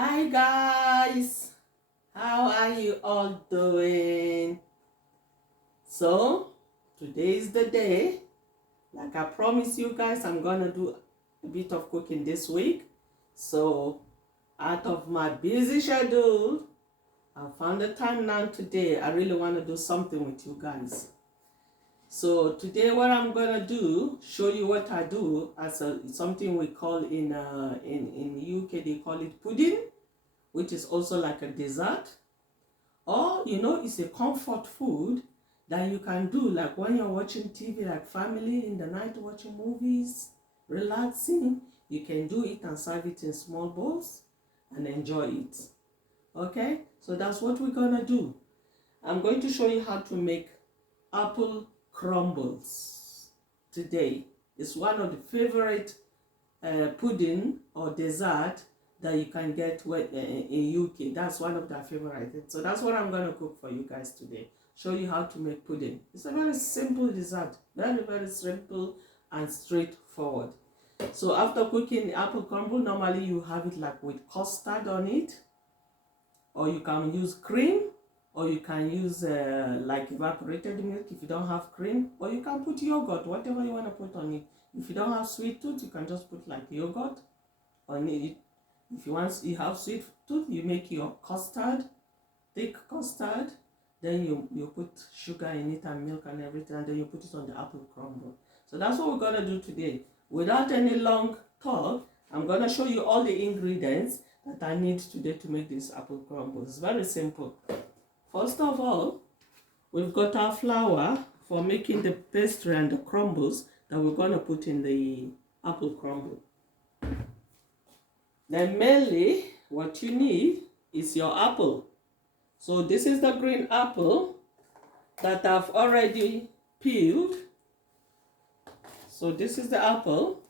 Hi guys, how are you all doing? So today is the day. Like I promised you guys, I'm gonna do a bit of cooking this week. So out of my busy schedule, I found the time now today. I really want to do something with you guys. So today what I'm gonna do, show you what I do as something we call in UK they call it pudding, which is also like a dessert. Or it's a comfort food that you can do like when you're watching TV, like family in the night watching movies, relaxing. You can do it and serve it in small bowls and enjoy it. Okay, so that's what we're gonna do. I'm going to show you how to make apple crumbles today. It's one of the favorite pudding or dessert that you can get in UK. That's one of their favorite items. So that's what I'm going to cook for you guys today. Show you how to make pudding. It's a very simple dessert. Very, very simple and straightforward. So after cooking the apple crumble, normally you have it like with custard on it. Or you can use cream. Or you can use like evaporated milk if you don't have cream. Or you can put yogurt, whatever you want to put on it. If you don't have sweet tooth, you can just put like yogurt on it. If you have sweet tooth, you make your custard, thick custard, then you put sugar in it and milk and everything, and then you put it on the apple crumble. So that's what we're gonna do today. Without any long talk, I'm gonna show you all the ingredients that I need today to make this apple crumble. It's very simple. First of all, we've got our flour for making the pastry and the crumbles that we're gonna put in the apple crumble. Then mainly what you need is your apple. So this is the green apple that I've already peeled. So this is the apple.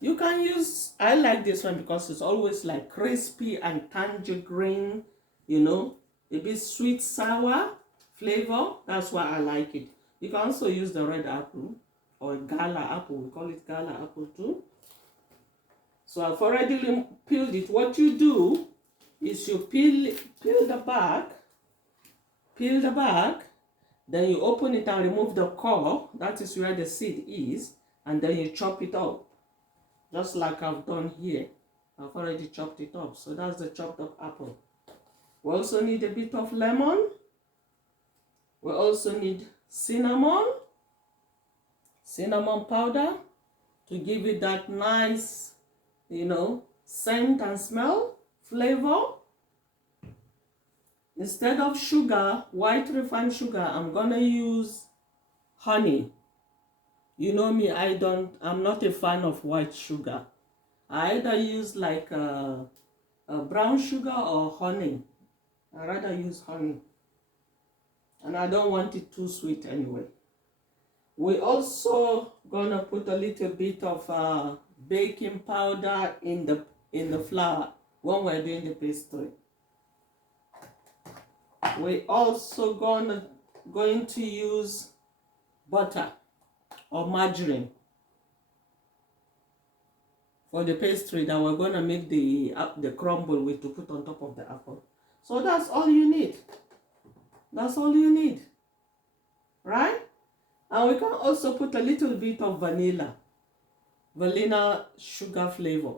You can use, I like this one because it's always like crispy and tangerine, a bit sweet sour flavor. That's why I like it. You can also use the red apple or gala apple. We call it gala apple too. So I've already peeled it. What you do is you peel the back, then you open it and remove the core. That is where the seed is, and then you chop it up, just like I've done here. I've already chopped it up. So that's the chopped up apple. We also need a bit of lemon. We also need cinnamon powder to give it that nice scent and smell, flavor. Instead of sugar, white refined sugar, I'm gonna use honey. You know me, I'm not a fan of white sugar. I either use like a brown sugar or honey. I rather use honey. And I don't want it too sweet anyway. We also gonna put a little bit of baking powder in the flour when we're doing the pastry. We also going to use butter or margarine for the pastry that we're gonna make the crumble with to put on top of the apple. So that's all you need. That's all you need, right? And we can also put a little bit of vanilla sugar flavor,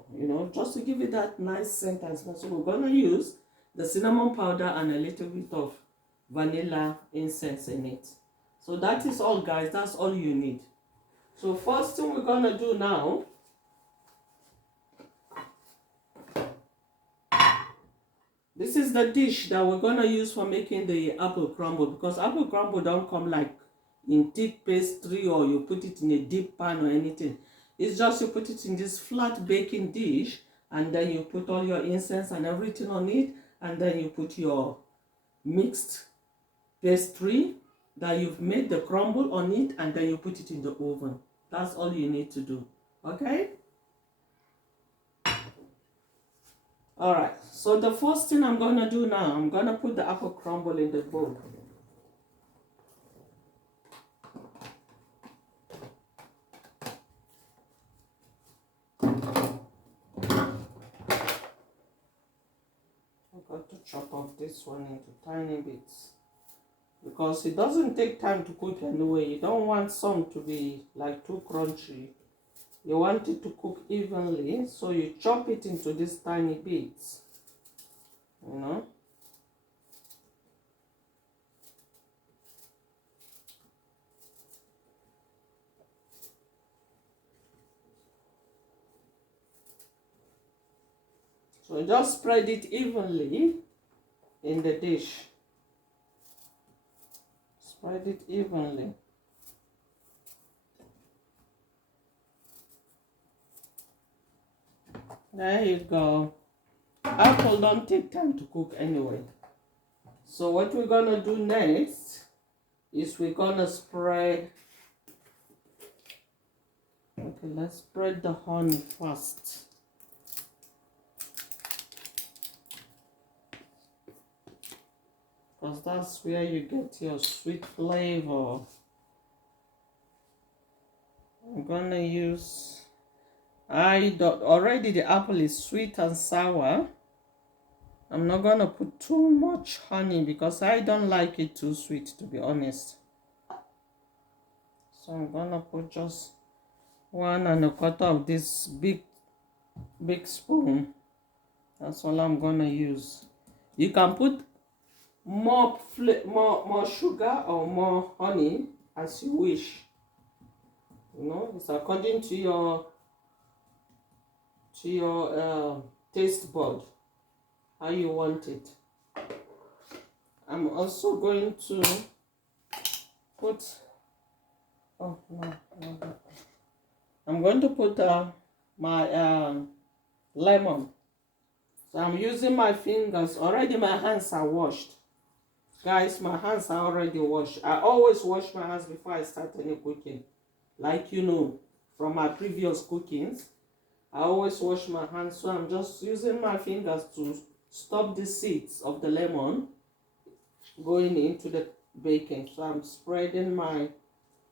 just to give it that nice scent and smell. So we're gonna use the cinnamon powder and a little bit of vanilla essence in it. So that is all, guys. That's all you need. So first thing we're gonna do now, this is the dish that we're gonna use for making the apple crumble, because apple crumble don't come like in thick pastry or you put it in a deep pan or anything. It's just you put it in this flat baking dish, and then you put all your incense and everything on it, and then you put your mixed pastry that you've made the crumble on it, and then you put it in the oven. That's all you need to do. Okay? Alright, so the first thing I'm gonna do now, I'm gonna put the apple crumble in the bowl. chop off this one into tiny bits because it doesn't take time to cook anyway. You don't want some to be like too crunchy. You want it to cook evenly, so you chop it into these tiny bits, you know. So just spread it evenly in the dish. Spread it evenly. There you go. Apple don't take time to cook anyway. So what we're gonna do next is we're gonna spread. Okay, let's spread the honey first. Because that's where you get your sweet flavor. I'm gonna use, already the apple is sweet and sour. I'm not gonna put too much honey because I don't like it too sweet, to be honest. So I'm gonna put just 1¼ of this big spoon. That's all I'm gonna use. You can put more sugar or more honey as you wish. You know, it's according to your taste bud, how you want it. I'm also going to put, oh no, I'm going to put my lemon. So I'm using my fingers. Already my hands are washed. Guys, my hands are already washed. I always wash my hands before I start any cooking. Like you know, from my previous cookings, I always wash my hands. So I'm just using my fingers to stop the seeds of the lemon going into the bacon. So I'm spreading my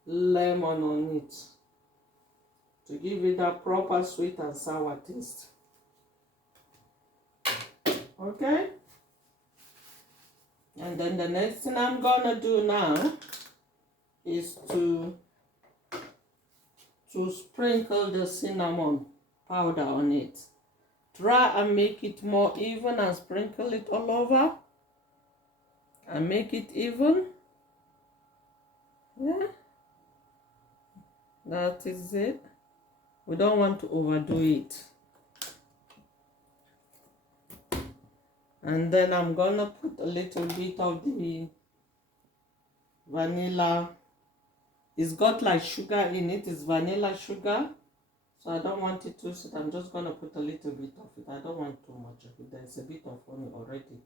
lemon on it to give it that proper sweet and sour taste. Okay? And then the next thing I'm gonna do now is to sprinkle the cinnamon powder on it. Try and make it more even and sprinkle it all over. And make it even. Yeah. That is it. We don't want to overdo it. And then I'm gonna put a little bit of the vanilla. It's got like sugar in it. It's vanilla sugar. So I don't want it too sweet. I'm just gonna put a little bit of it. I don't want too much of it. There's a bit of honey already.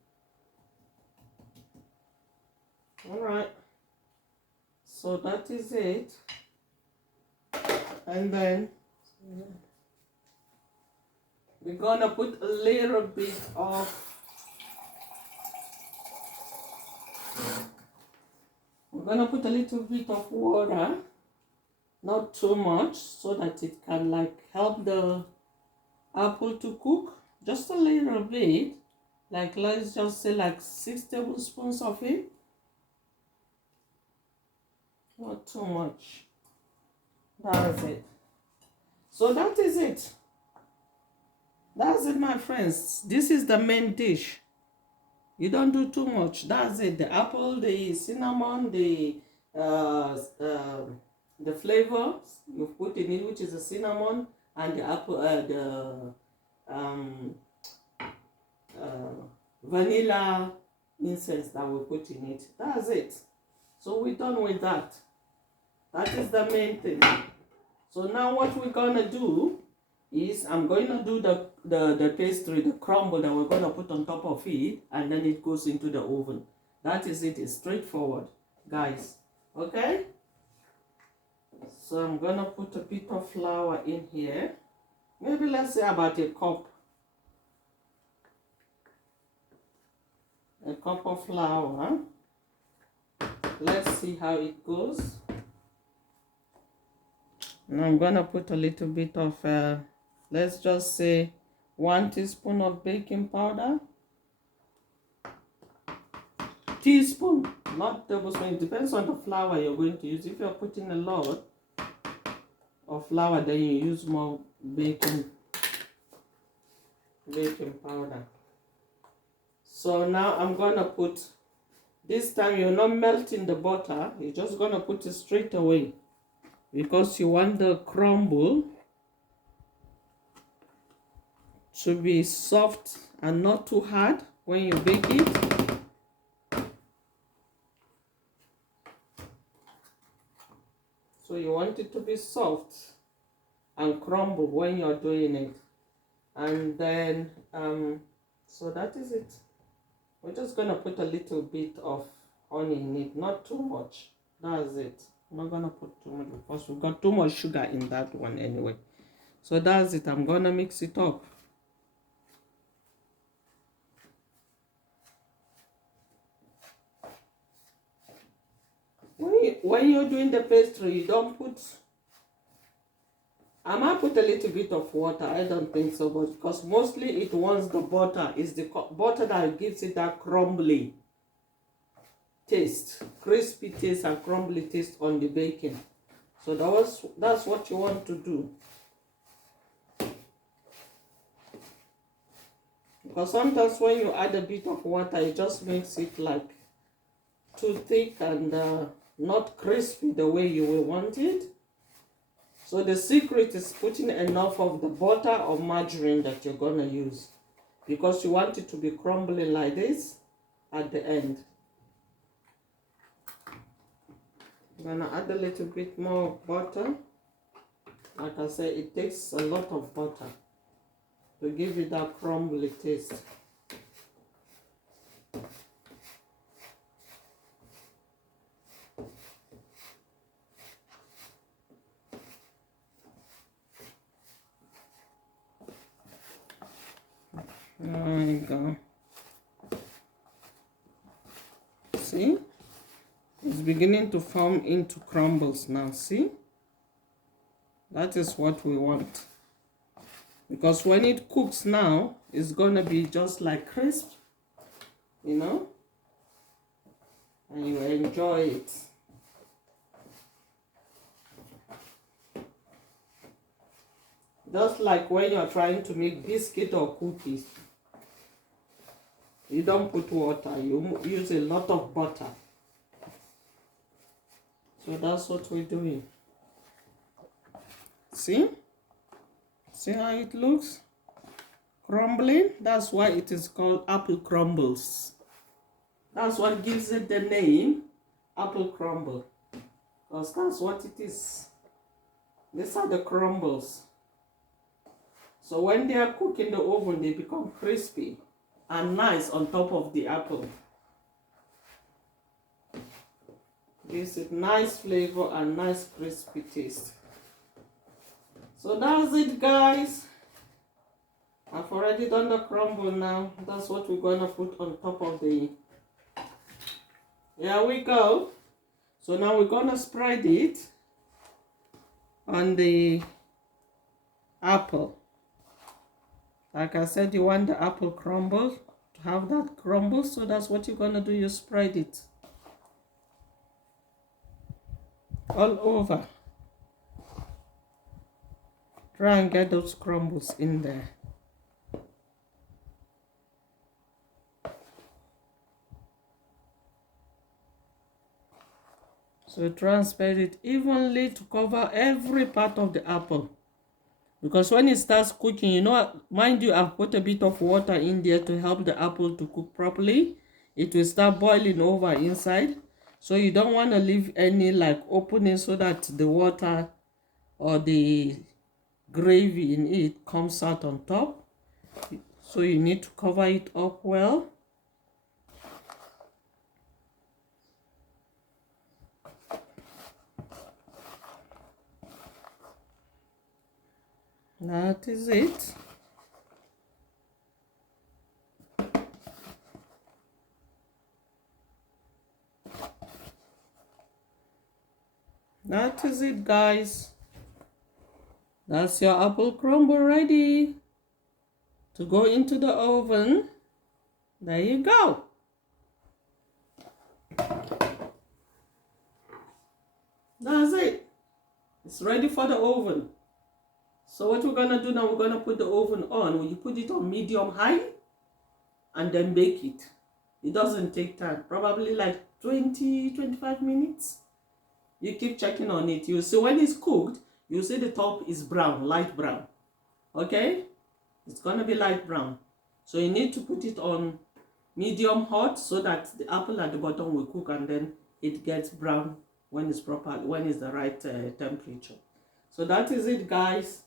Alright. So that is it. And then we're gonna put a little bit of, water, not too much, so that it can like help the apple to cook. Just a little bit, like let's just say like 6 tablespoons of it. Not too much. That's it. So that is it. That's it, my friends. This is the main dish. You don't do too much. That's it. The apple, the cinnamon, the flavors you put in it, which is the cinnamon, and the apple, vanilla essence that we put in it. That's it. So we're done with that. That is the main thing. So now what we're gonna do is I'm going to do the pastry, the crumble that we're going to put on top of it, and then it goes into the oven. That is it. It's straightforward, guys. Okay? So I'm going to put a bit of flour in here. Maybe let's say about a cup. A cup of flour. Let's see how it goes. And I'm going to put a little bit of, let's just say 1 teaspoon of baking powder. teaspoon, not tablespoon. It depends on the flour you're going to use. If you're putting a lot of flour, then you use more baking powder. So now I'm gonna put, this time you're not melting the butter, you're just gonna put it straight away because you want the crumble to be soft and not too hard when you bake it. So you want it to be soft and crumble when you're doing it. And then, so that is it. We're just gonna put a little bit of honey in it, not too much. That's it. I'm not gonna put too much because we've got too much sugar in that one anyway. So that's it. I'm gonna mix it up. When you're doing the pastry, you don't put, I might put a little bit of water. I don't think so, but because mostly it wants the butter. It's the butter that gives it that crumbly taste, crispy taste and crumbly taste on the bacon. So that's what you want to do. Because sometimes when you add a bit of water, it just makes it like too thick and not crispy the way you will want it. So the secret is putting enough of the butter or margarine that you're gonna use, because you want it to be crumbling like this at the end. I'm gonna add a little bit more butter. Like I said, it takes a lot of butter to give it that crumbly taste. There you go. See? It's beginning to form into crumbles now, see? That is what we want. Because when it cooks now, it's gonna be just like crisp, you know? And you enjoy it. Just like when you're trying to make biscuit or cookies. You don't put water, you use a lot of butter. So that's what we're doing. See? See how it looks? Crumbling. That's why it is called apple crumbles. That's what gives it the name apple crumble. Because that's what it is. These are the crumbles. So when they are cooked in the oven, they become crispy and nice on top of the apple. Gives it nice flavor and nice crispy taste. So that's it, guys. I've already done the crumble now. That's what we're gonna put on top of the, here we go. So now we're gonna spread it on the apple. Like I said, you want the apple crumble, to have that crumble, so that's what you're gonna do. You spread it all over. Try and get those crumbles in there. So try and spread it evenly to cover every part of the apple. Because when it starts cooking, you know, mind you, I've put a bit of water in there to help the apple to cook properly. It will start boiling over inside. So you don't want to leave any like opening so that the water or the gravy in it comes out on top. So you need to cover it up well. That is it. That is it, guys. That's your apple crumble ready to go into the oven. There you go. That's it. It's ready for the oven. So what we're gonna do now, we're gonna put the oven on. You put it on medium high and then bake it. It doesn't take time, probably like 20-25 minutes. You keep checking on it. You see when it's cooked, you see the top is brown, light brown. Okay? It's gonna be light brown. So you need to put it on medium hot so that the apple at the bottom will cook and then it gets brown when it's the right temperature. So that is it, guys.